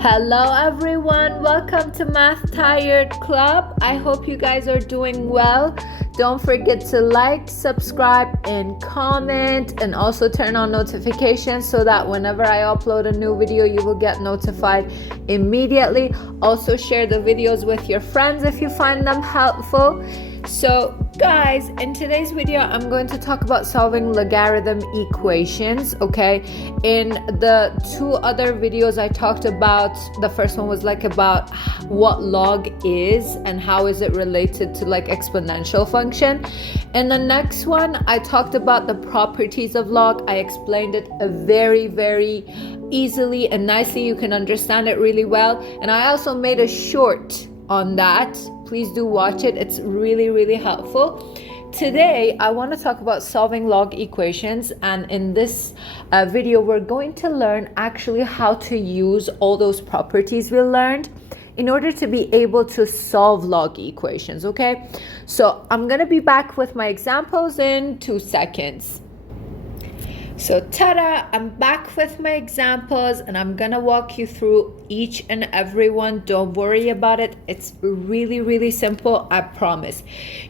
Hello everyone, welcome to Math Tired Club. I hope you guys are doing well. Don't forget to like, subscribe, and comment, and also turn on notifications so that whenever I upload a new video, you will get notified immediately. Also share the videos with your friends if you find them helpful. So guys, in today's video, I'm going to talk about solving logarithm equations, okay? In the two other videos I talked about, the first one was like about what log is and how is it related to like exponential function. And the next one, I talked about the properties of log. I explained it very easily and nicely. You can understand it really well. And I also made a short on that. Please do watch it. It's really helpful. Today, I want to talk about solving log equations, and in this video, we're going to learn actually how to use all those properties we learned in order to be able to solve log equations, okay? So I'm going to be back with my examples in 2 seconds. So ta-da, I'm back with my examples and I'm gonna walk you through each and every one. Don't worry about it. It's really simple, I promise.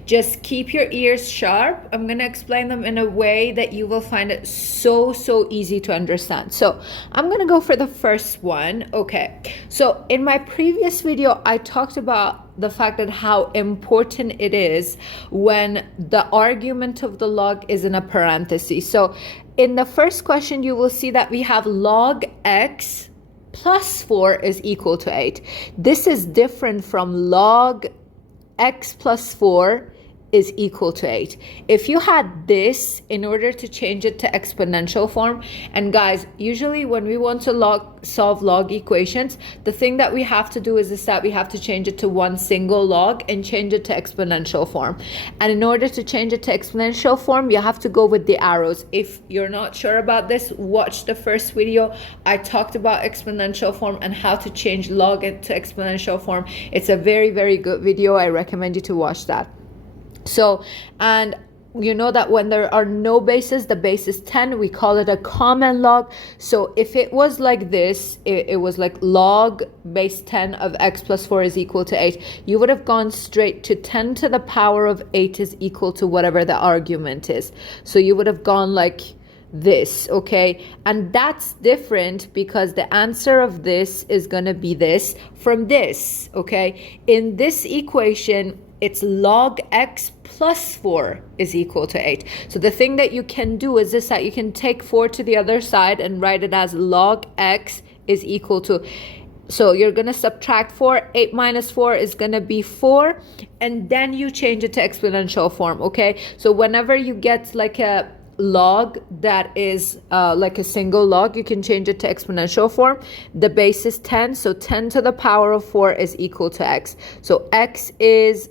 Just keep your ears sharp. I'm gonna explain them in a way that you will find it so easy to understand. So I'm gonna go for the first one. Okay, so in my previous video, I talked about the fact that how important it is when the argument of the log is in a parenthesis. So in the first question, you will see that we have log x plus 4 is equal to 8. This is different from log x plus 4 is equal to 8. If you had this, in order to change it to exponential form, and guys, usually when we want to solve log equations, the thing that we have to do is that we have to change it to one single log and change it to exponential form. And in order to change it to exponential form, you have to go with the arrows. If you're not sure about this, watch the first video. I talked about exponential form and how to change log into exponential form. It's a very good video. I recommend you to watch that. So, and you know that when there are no bases, the base is 10, we call it a common log. So if it was like this, it was like log base 10 of x plus 4 is equal to 8, you would have gone straight to 10 to the power of 8 is equal to whatever the argument is. So you would have gone like this, okay? And that's different because the answer of this is going to be this from this, okay? In this equation, it's log x plus 4 is equal to 8. So the thing that you can do is this, that you can take 4 to the other side and write it as log x is equal to, so you're going to subtract 4, 8 minus 4 is going to be 4, and then you change it to exponential form, okay? So whenever you get like a log that is like a single log, you can change it to exponential form. The base is 10, so 10 to the power of 4 is equal to x. So x is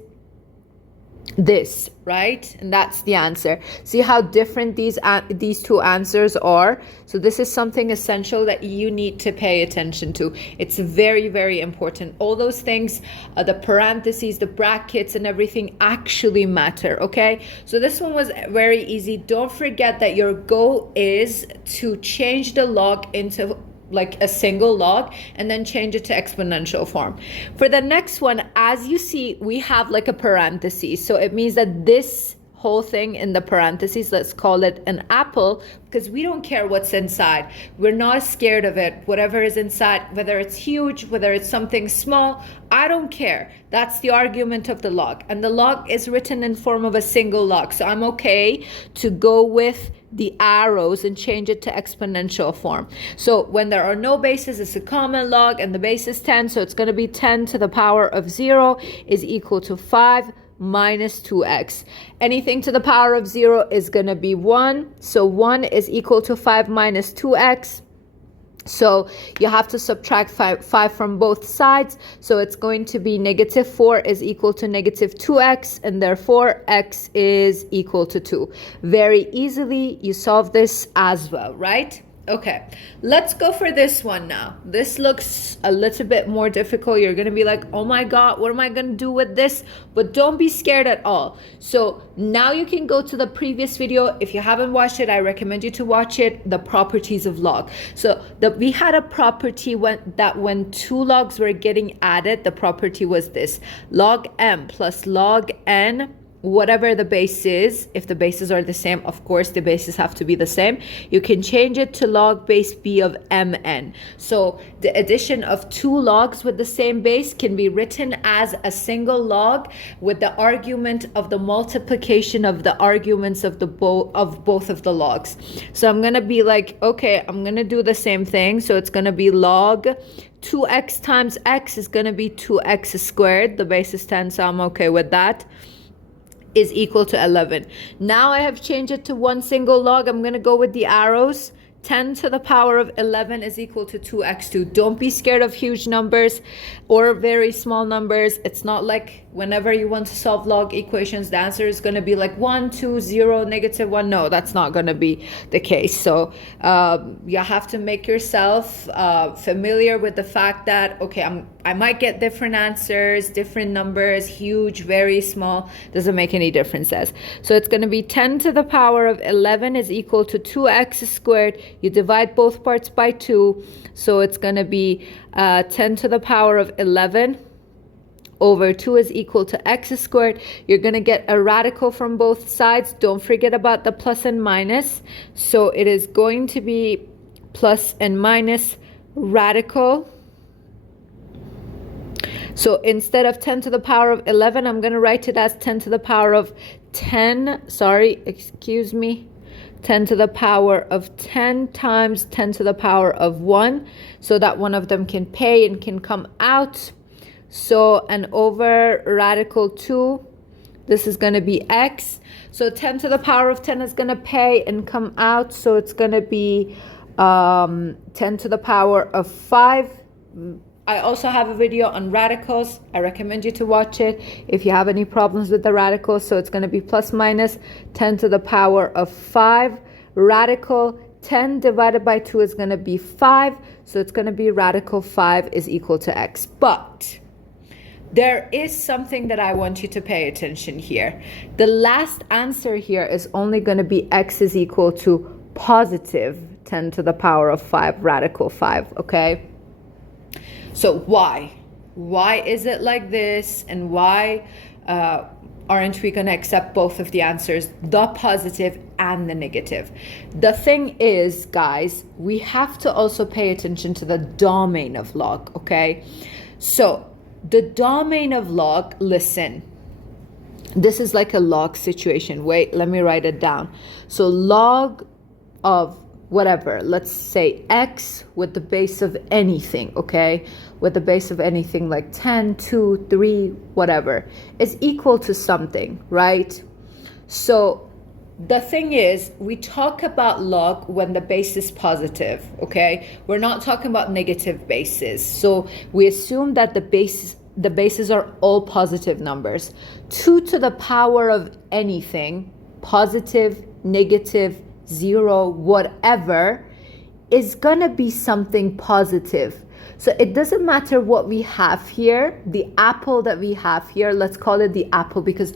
this, right? And that's the answer. See how different these two answers are? So this is something essential that you need to pay attention to. It's very important. All those things, the parentheses, the brackets, and everything actually matter, okay? So this one was very easy. Don't forget that your goal is to change the log into like a single log and then change it to exponential form. For the next one, as you see, we have like a parenthesis. So it means that this whole thing in the parentheses, let's call it an apple, because we don't care what's inside. We're not scared of it. Whatever is inside, whether it's huge, whether it's something small, I don't care. That's the argument of the log. And the log is written in form of a single log. So I'm okay to go with the arrows and change it to exponential form. So when there are no bases, it's a common log and the base is 10. So it's going to be 10 to the power of 0 is equal to 5 minus 2x. Anything to the power of 0 is going to be 1. So 1 is equal to 5 minus 2x. So you have to subtract 5 from both sides. So it's going to be negative 4 is equal to negative 2x, and therefore x is equal to 2. Very easily, you solve this as well, right? Okay, let's go for this one now. This looks a little bit more difficult. You're gonna be like, oh my God, what am I gonna do with this? But don't be scared at all. So now you can go to the previous video. If you haven't watched it, I recommend you to watch it, the properties of log. So we had a property when two logs were getting added, the property was this: log m plus log n, whatever the base is. If the bases are the same, of course the bases have to be the same. You can change it to log base b of mn. So the addition of two logs with the same base can be written as a single log with the argument of the multiplication of the arguments of both of the logs. So I'm gonna be like, okay, I'm gonna do the same thing. So it's gonna be log 2x times x is gonna be 2x squared. The base is 10, so I'm okay with that, is equal to 11. Now I have changed it to one single log. I'm going to go with the arrows. 10 to the power of 11 is equal to 2x2. Don't be scared of huge numbers or very small numbers. It's not like whenever you want to solve log equations, the answer is going to be like 1, 2, 0, -1. No, that's not going to be the case. So you have to make yourself familiar with the fact that, okay, I might get different answers, different numbers, huge, very small, doesn't make any differences. So it's going to be 10 to the power of 11 is equal to 2x squared. You divide both parts by 2, so it's going to be 10 to the power of 11 over 2 is equal to x squared. You're going to get a radical from both sides. Don't forget about the plus and minus. So it is going to be plus and minus radical. So instead of 10 to the power of 11, I'm going to write it as 10 to the power of 10. Sorry, excuse me. 10 to the power of 10 times 10 to the power of 1, so that one of them can pay and can come out. So, and over radical 2, this is going to be x. So 10 to the power of 10 is going to pay and come out. So it's going to be 10 to the power of 5. I also have a video on radicals. I recommend you to watch it if you have any problems with the radicals. So it's going to be plus minus 10 to the power of 5. Radical 10 divided by 2 is going to be 5. So it's going to be radical 5 is equal to x. But there is something that I want you to pay attention here. The last answer here is only going to be x is equal to positive 10 to the power of 5, radical 5, okay? So why? Why is it like this? And why aren't we going to accept both of the answers, the positive and the negative? The thing is, guys, we have to also pay attention to the domain of log, okay? So the domain of log, listen, this is like a log situation. Wait, let me write it down. So log of whatever, let's say x with the base of anything, okay? With the base of anything like 10, 2, 3, whatever, is equal to something, right? So the thing is, we talk about log when the base is positive, okay? We're not talking about negative bases. So we assume that the bases are all positive numbers. 2 to the power of anything, positive, negative, 0, whatever, is gonna be something positive. So it doesn't matter what we have here, the apple that we have here, let's call it the apple because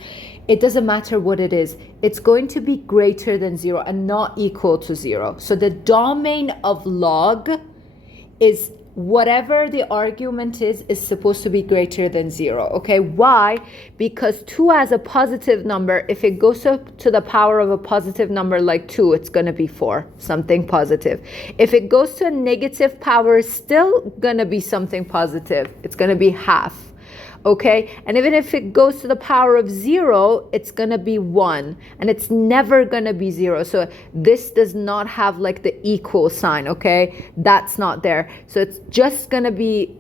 it doesn't matter what it is. It's going to be greater than 0 and not equal to 0. So the domain of log is whatever the argument is supposed to be greater than 0, okay? Why? Because 2 as a positive number, if it goes up to the power of a positive number like 2, it's going to be 4, something positive. If it goes to a negative power, it's still going to be something positive. It's going to be half, okay? And even if it goes to the power of 0, it's going to be 1, and it's never going to be 0. So this does not have like the equal sign, okay? That's not there. So it's just going to be,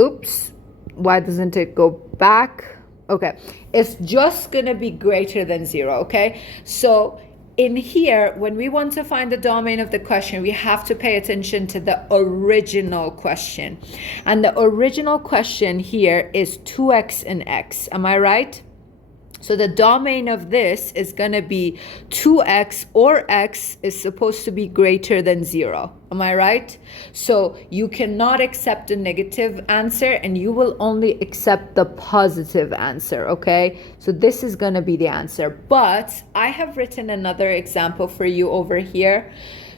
oops, why doesn't it go back? Okay, it's just going to be greater than 0, okay? So in here, when we want to find the domain of the question, we have to pay attention to the original question. And the original question here is 2x and x. Am I right? So the domain of this is going to be 2x, or x is supposed to be greater than 0. Am I right? So you cannot accept a negative answer, and you will only accept the positive answer, okay? So this is going to be the answer. But I have written another example for you over here.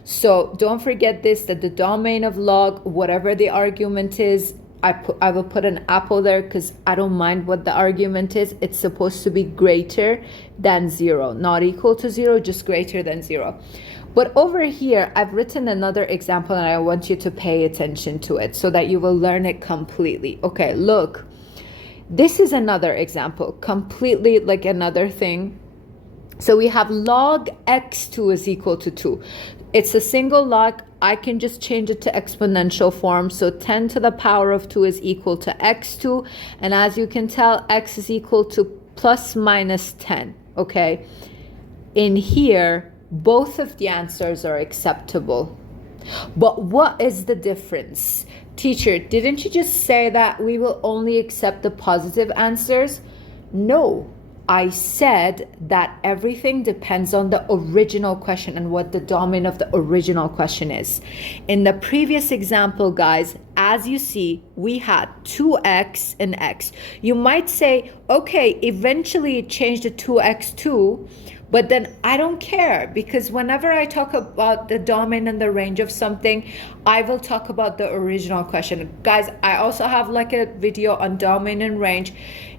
So don't forget this, that the domain of log, whatever the argument is, I will put an apple there because I don't mind what the argument is. It's supposed to be greater than 0, not equal to 0, just greater than 0. But over here, I've written another example, and I want you to pay attention to it so that you will learn it completely. Okay, look, this is another example, completely like another thing. So we have log x2 is equal to 2. It's a single log. I can just change it to exponential form. So 10 to the power of 2 is equal to x2. And as you can tell, x is equal to plus minus 10. Okay. In here, both of the answers are acceptable. But what is the difference? Teacher, didn't you just say that we will only accept the positive answers? No. I said that everything depends on the original question and what the domain of the original question is. In the previous example, guys, as you see, we had 2x and x. You might say, okay, eventually it changed to 2x2, but then I don't care, because whenever I talk about the domain and the range of something, I will talk about the original question. Guys, I also have like a video on domain and range.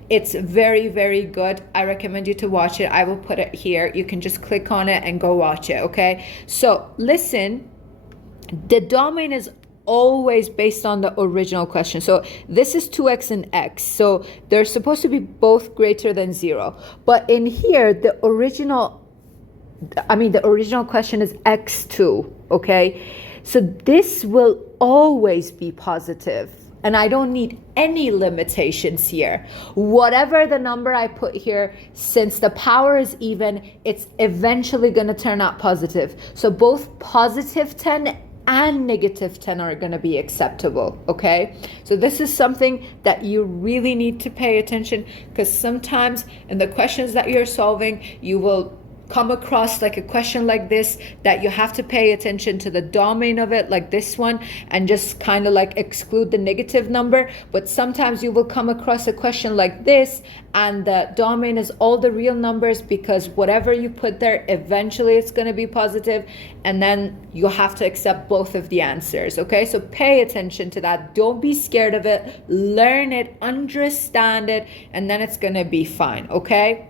It's very, very good. I recommend you to watch it. I will put it here. You can just click on it and go watch it, okay? So listen, the domain is always based on the original question. So this is 2x and x. So they're supposed to be both greater than 0. But in here, the original question is x2, okay? So this will always be positive. And I don't need any limitations here. Whatever the number I put here, since the power is even, it's eventually going to turn out positive. So both positive 10 and negative 10 are going to be acceptable, okay? So this is something that you really need to pay attention, because sometimes in the questions that you're solving, you will come across like a question like this that you have to pay attention to the domain of it, like this one, and just kind of like exclude the negative number. But sometimes you will come across a question like this and the domain is all the real numbers, because whatever you put there, eventually it's going to be positive, and then you have to accept both of the answers, okay? So pay attention to that. Don't be scared of it. Learn it, understand it, and then it's going to be fine, okay?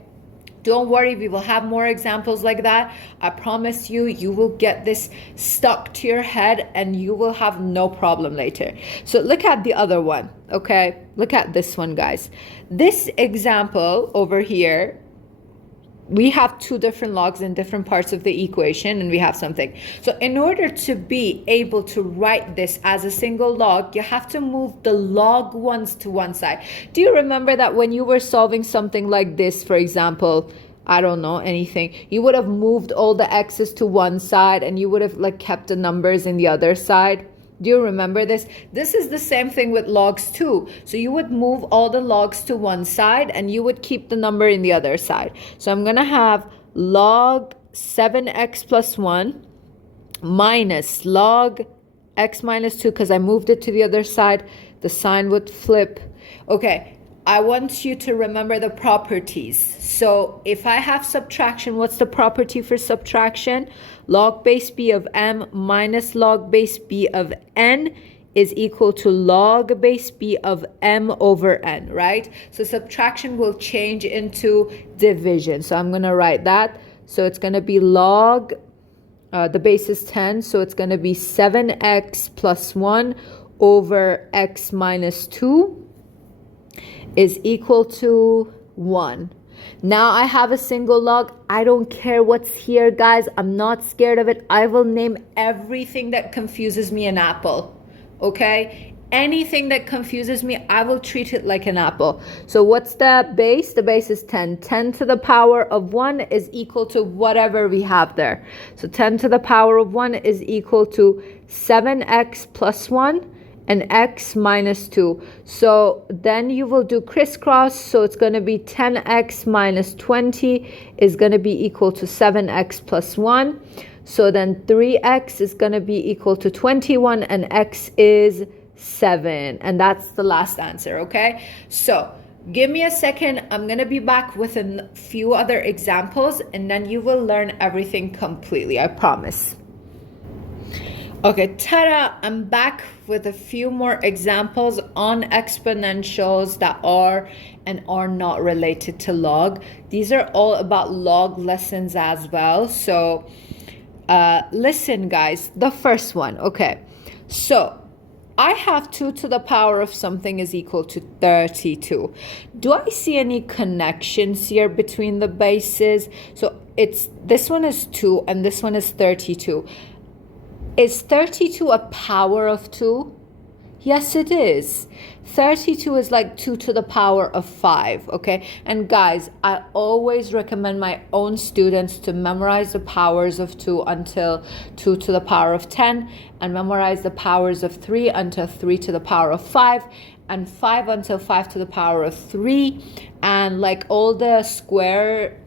Don't worry, we will have more examples like that. I promise you, you will get this stuck to your head and you will have no problem later. So look at the other one, okay? Look at this one, guys. This example over here, we have two different logs in different parts of the equation, and we have something. So in order to be able to write this as a single log, you have to move the log ones to one side. Do you remember that when you were solving something like this, for example, I don't know, anything, you would have moved all the x's to one side and you would have like kept the numbers in the other side? Do you remember this? This is the same thing with logs too. So you would move all the logs to one side and you would keep the number in the other side. So I'm going to have log 7x plus 1 minus log x minus 2, because I moved it to the other side. The sign would flip. Okay, I want you to remember the properties. So if I have subtraction, what's the property for subtraction? Log base b of m minus log base b of n is equal to log base b of m over n, right? So subtraction will change into division. So I'm going to write that. So it's going to be log, the base is 10, so it's going to be 7x plus 1 over x minus 2 is equal to 1. Now I have a single log. I don't care what's here, guys. I'm not scared of it. I will name everything that confuses me an apple, okay? Anything that confuses me, I will treat it like an apple. So what's the base? The base is 10. 10 to the power of 1 is equal to whatever we have there. So 10 to the power of 1 is equal to 7x plus 1 and x minus 2. So then you will do crisscross. So it's going to be 10x minus 20 is going to be equal to 7x plus 1. So then 3x is going to be equal to 21 and x is 7. And that's the last answer, okay? So give me a second. I'm going to be back with a few other examples and then you will learn everything completely, I promise. Okay, ta-da! I'm back with a few more examples on exponentials that are and are not related to log. These are all about log lessons as well. So listen, guys, the first one. Okay, so I have 2 to the power of something is equal to 32. Do I see any connections here between the bases? So this one is 2 and this one is 32. Is 32 a power of 2? Yes, it is. 32 is like 2 to the power of 5, okay? And guys, I always recommend my own students to memorize the powers of 2 until 2 to the power of 10, and memorize the powers of 3 until 3 to the power of 5, and 5 until 5 to the power of 3, and like all the square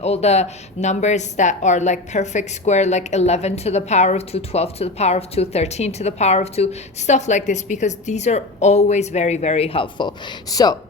all the numbers that are like perfect square, like 11 to the power of 2, 12 to the power of 2, 13 to the power of 2, stuff like this, because these are always very, very helpful. So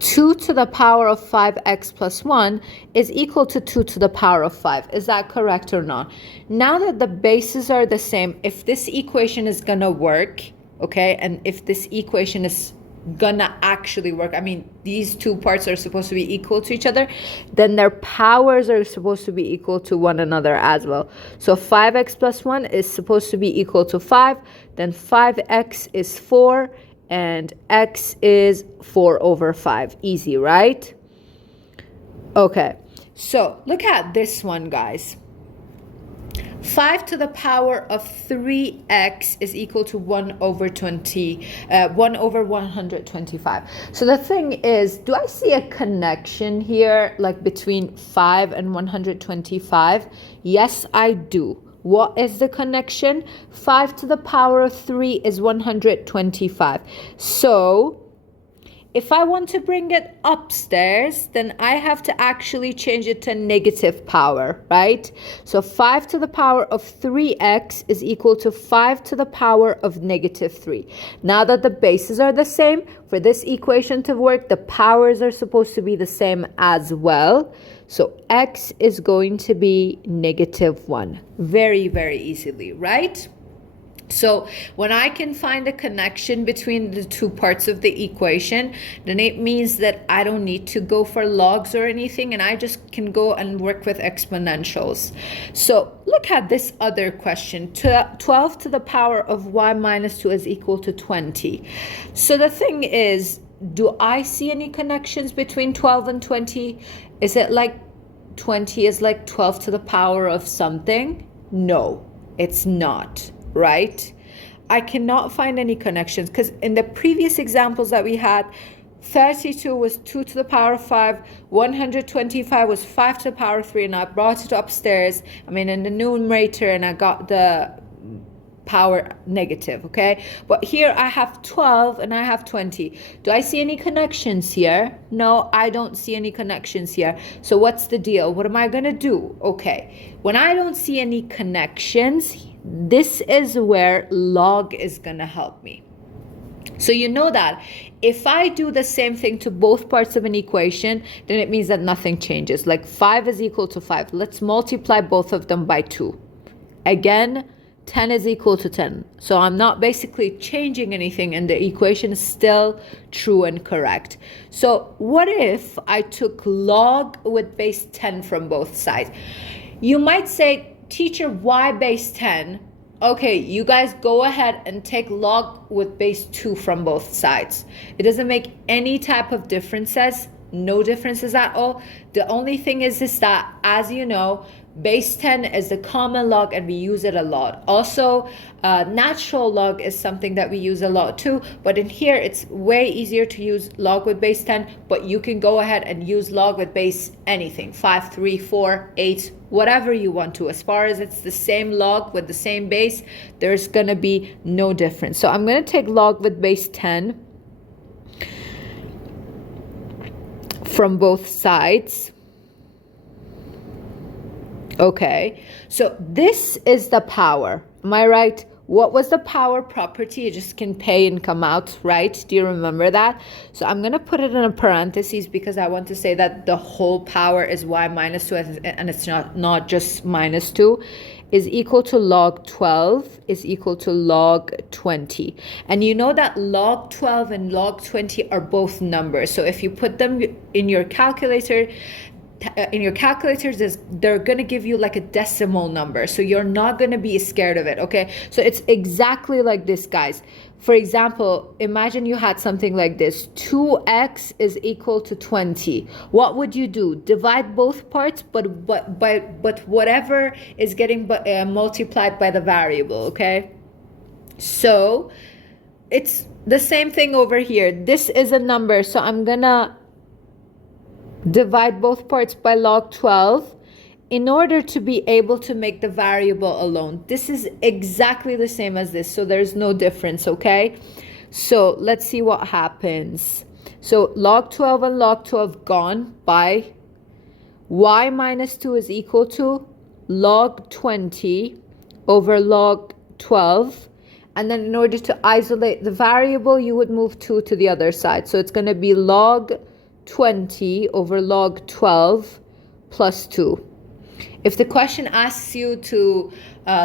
2 to the power of 5x plus 1 is equal to 2 to the power of 5. Is that correct or not? Now that the bases are the same, if this equation is gonna work, okay, and if this equation is gonna actually work, I mean these two parts are supposed to be equal to each other, then their powers are supposed to be equal to one another as well. So 5x plus 1 is supposed to be equal to 5, then 5x is 4 and x is 4 over 5. Easy, right? Okay, so look at this one, guys. 5 to the power of 3x is equal to 1 over 125. So the thing is, do I see a connection here, like between 5 and 125? Yes, I do. What is the connection? 5 to the power of 3 is 125. So if I want to bring it upstairs, then I have to actually change it to negative power, right? So 5 to the power of 3x is equal to 5 to the power of negative 3. Now that the bases are the same, for this equation to work, the powers are supposed to be the same as well. So x is going to be negative 1. Very, very easily, right? So when I can find a connection between the two parts of the equation, then it means that I don't need to go for logs or anything, and I just can go and work with exponentials. So look at this other question. 12 to the power of y minus 2 is equal to 20. So the thing is, do I see any connections between 12 and 20? Is it like 20 is like 12 to the power of something? No, it's not. Right? I cannot find any connections, because in the previous examples that we had, 32 was 2 to the power of 5, 125 was 5 to the power of 3, and I brought it upstairs, in the numerator, and I got the power negative, okay? But here I have 12 and I have 20. Do I see any connections here? No, I don't see any connections here. So what's the deal? What am I gonna do? Okay, when I don't see any connections, this is where log is gonna help me. So you know that if I do the same thing to both parts of an equation, then it means that nothing changes. Like 5 is equal to 5. Let's multiply both of them by 2. Again, 10 is equal to 10. So I'm not basically changing anything, and the equation is still true and correct. So what if I took log with base 10 from both sides? You might say, teacher, why base 10? Okay, you guys go ahead and take log with base 2 from both sides. It doesn't make any type of differences, no differences at all. The only thing is that, as you know, base 10 is the common log and we use it a lot. Also, natural log is something that we use a lot too, but in here it's way easier to use log with base 10, but you can go ahead and use log with base anything, 5, 3, 4, 8, whatever you want to. As far as it's the same log with the same base, there's gonna be no difference. So I'm gonna take log with base 10 from both sides. Okay, so this is the power. Am I right? What was the power property? You just can pay and come out, right? Do you remember that? So I'm going to put it in a parentheses because I want to say that the whole power is y minus 2, and it's not just minus 2, is equal to log 12 is equal to log 20. And you know that log 12 and log 20 are both numbers. So if you put them in your calculator, they're going to give you like a decimal number, so you're not going to be scared of it. Okay, so it's exactly like this, guys. For example, imagine you had something like this: 2x is equal to 20. What would you do? Divide both parts, but whatever is getting multiplied by the variable. Okay, so it's the same thing over here. This is a number, so I'm gonna divide both parts by log 12 in order to be able to make the variable alone. This is exactly the same as this, so there's no difference. Okay, so let's see what happens. So log 12 and log 12 gone by y minus 2 is equal to log 20 over log 12. And then in order to isolate the variable, you would move 2 to the other side. So it's going to be log 20 over log 12 plus 2. If the question asks you to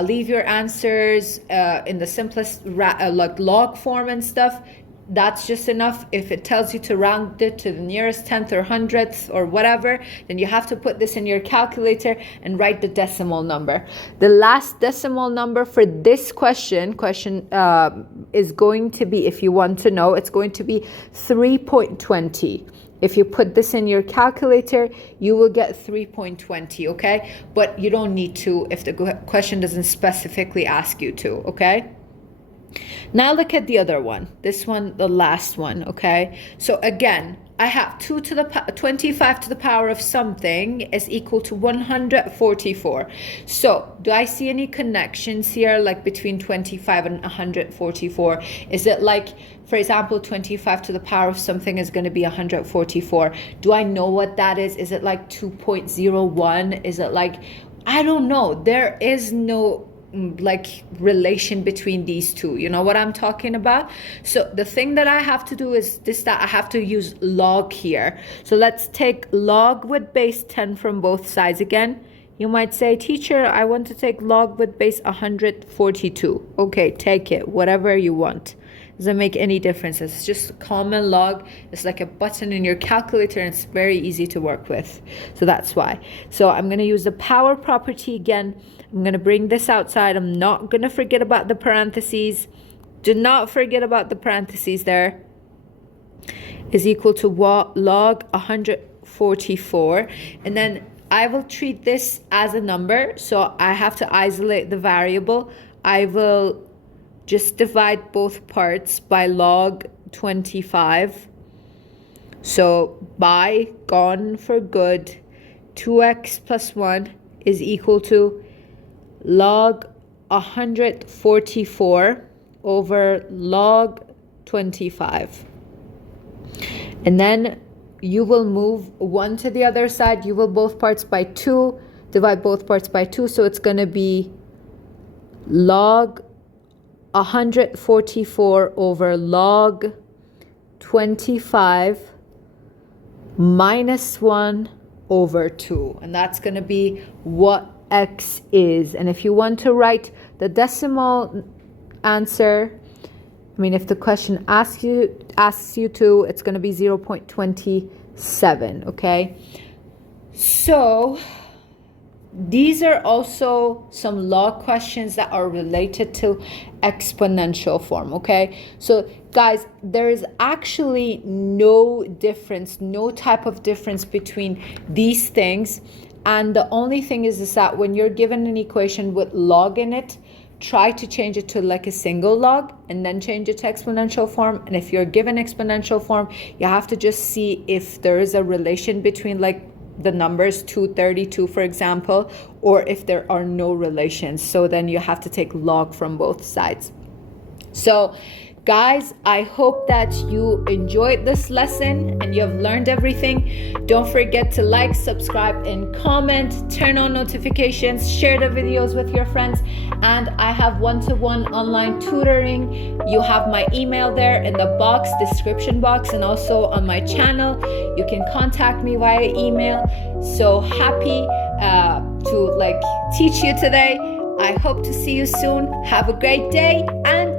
leave your answers in the simplest like log form and stuff, that's just enough. If it tells you to round it to the nearest tenth or hundredth or whatever, then you have to put this in your calculator and write the decimal number. The last decimal number for this question is going to be, if you want to know, it's going to be 3.20. If you put this in your calculator, you will get 3.20, okay? But you don't need to if the question doesn't specifically ask you to, okay? Now look at the other one. This one, the last one, okay? So again, I have 25 to the power of something is equal to 144. So do I see any connections here, like between 25 and 144? Is it like, for example, 25 to the power of something is going to be 144? Do I know what that is? Is it like 2.01? Is it like, I don't know. There is no like relation between these two. You know what I'm talking about? So the thing that I have to do is this, that I have to use log here. So let's take log with base 10 from both sides again. You might say, teacher, I want to take log with base 142. Okay, take it, whatever you want. Doesn't make any difference. It's just common log. It's like a button in your calculator, and it's very easy to work with. So that's why. So I'm going to use the power property again. I'm going to bring this outside. I'm not going to forget about the parentheses. Do not forget about the parentheses there. Is equal to log 144. And then I will treat this as a number. So I have to isolate the variable. I will just divide both parts by log 25. So by, gone for good, 2x plus 1 is equal to log 144 over log 25. And then you will move 1 to the other side. You will both parts by 2, divide both parts by 2. So it's going to be log 144 over log 25 minus 1 over 2. And that's going to be what x is. And if you want to write the decimal answer, I mean, if the question asks you to, it's going to be 0.27, okay? So these are also some log questions that are related to exponential form, okay? So guys, there is actually no difference, no type of difference between these things And the only thing is that when you're given an equation with log in it, try to change it to like a single log and then change it to exponential form. And if you're given exponential form, you have to just see if there is a relation between like the numbers 232, for example, or if there are no relations. So then you have to take log from both sides. So guys, I hope that you enjoyed this lesson and you have learned everything. Don't forget to like, subscribe, and comment. Turn on notifications. Share the videos with your friends. And I have one-to-one online tutoring. You have my email there in the box, description box, and also on my channel. You can contact me via email. So happy to teach you today. I hope to see you soon. Have a great day and